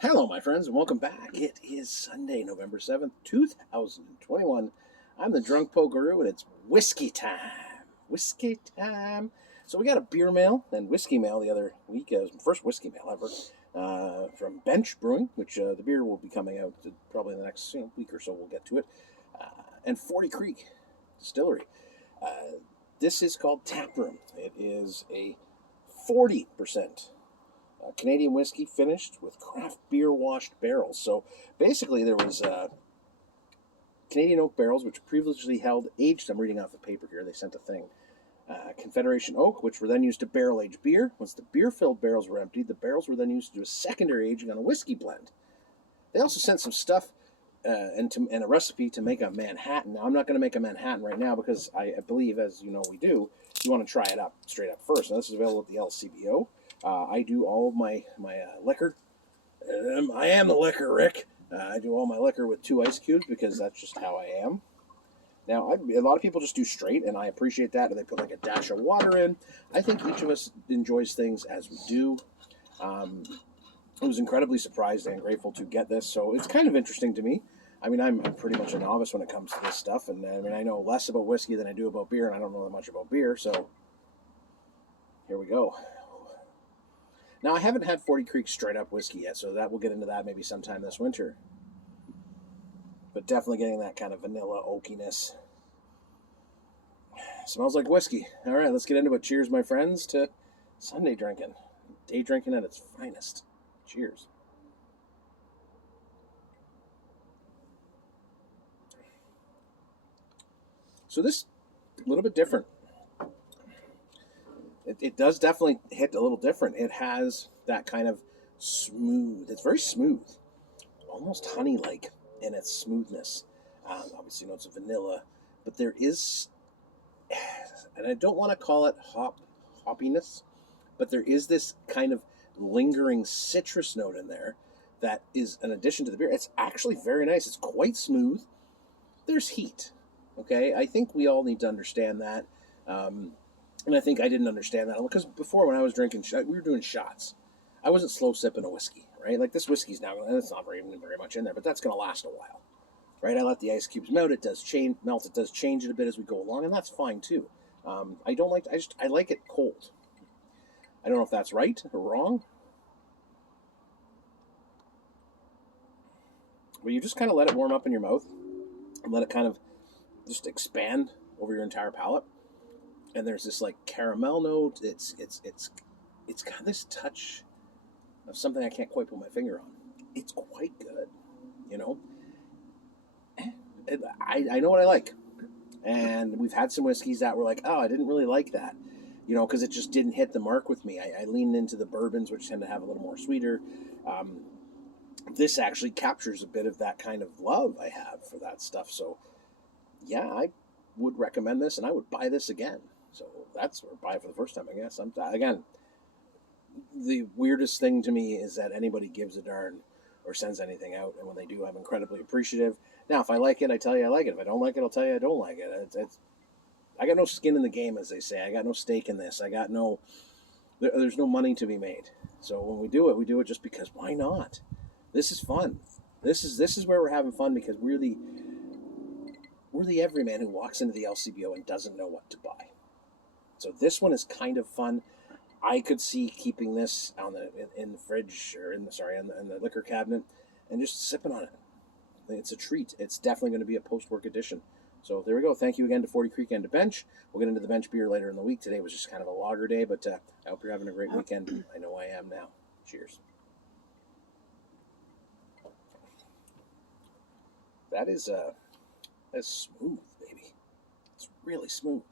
Hello, my friends, and welcome back. It is Sunday, November 7th, 2021. I'm the Drunk Pokeroo, and it's whiskey time. Whiskey time. So we got a beer mail and whiskey mail the other week. It was my first whiskey mail ever from Bench Brewing, which the beer will be coming out probably in the next week or so. We'll get to it. And 40 Creek Distillery. This is called Taproom. It is a 40% Canadian whiskey finished with craft beer washed barrels. So basically, there was Canadian oak barrels, which previously held aged. I'm reading off the paper here. They sent a thing. Confederation oak, which were then used to barrel age beer. Once the beer filled barrels were emptied, the barrels were then used to do a secondary aging on a whiskey blend. They also sent some stuff and a recipe to make a Manhattan. Now, I'm not going to make a Manhattan right now because I believe, as you know, you want to try it up straight up first. Now, this is available at the LCBO. I do all of my liquor. I am the liquor, Rick. I do all my liquor with 2 ice cubes because that's just how I am. Now, a lot of people just do straight, and I appreciate that. And they put like a dash of water in. I think each of us enjoys things as we do. I was incredibly surprised and grateful to get this, so it's kind of interesting to me. I mean, I'm pretty much a novice when it comes to this stuff, and I mean, I know less about whiskey than I do about beer, and I don't know that much about beer, so here we go. Now, I haven't had 40 Creek straight up whiskey yet, so we'll get into that maybe sometime this winter. But definitely getting that kind of vanilla oakiness. Smells like whiskey. All right, let's get into it. Cheers, my friends, to Sunday drinking. Day drinking at its finest. Cheers. So this a little bit different. It does definitely hit a little different. It has that kind of smooth. It's very smooth, almost honey-like in its smoothness. Obviously, notes of vanilla, but there is, and I don't want to call it hoppiness, but there is this kind of lingering citrus note in there that is an addition to the beer. It's actually very nice. It's quite smooth. There's heat. Okay, I think we all need to understand that. And I think I didn't understand that because before, when I was drinking, we were doing shots. I wasn't slow sipping a whiskey, right? Like this whiskey's now, it's not very much in there, but that's going to last a while, right? I let the ice cubes melt. It does melt. It does change it a bit as we go along, and that's fine too. I don't like. I like it cold. I don't know if that's right or wrong, but you just kind of let it warm up in your mouth and let it kind of just expand over your entire palate. And there's this like caramel note. It's got this touch of something I can't quite put my finger on. It's quite good, you know. I know what I like, and we've had some whiskeys that were like, oh, I didn't really like that, you know, because it just didn't hit the mark with me. I leaned into the bourbons, which tend to have a little more sweeter. This actually captures a bit of that kind of love I have for that stuff. So, yeah, I would recommend this, and I would buy this again. So that's or buy it for the first time, I guess. Again, the weirdest thing to me is that anybody gives a darn or sends anything out, and when they do, I'm incredibly appreciative. Now, if I like it, I tell you I like it. If I don't like it, I'll tell you I don't like it. I got no skin in the game, as they say. I got no stake in this. There's no money to be made. So when we do it just because why not? This is fun. This is where we're having fun because we're the everyman who walks into the LCBO and doesn't know what to buy. So this one is kind of fun. I could see keeping this in the fridge or in the liquor cabinet and just sipping on it. It's a treat. It's definitely going to be a post-work edition. So there we go. Thank you again to 40 Creek and to Bench. We'll get into the Bench beer later in the week. Today was just kind of a lager day, but I hope you're having a great weekend. I know I am now. Cheers. That's smooth, baby. It's really smooth.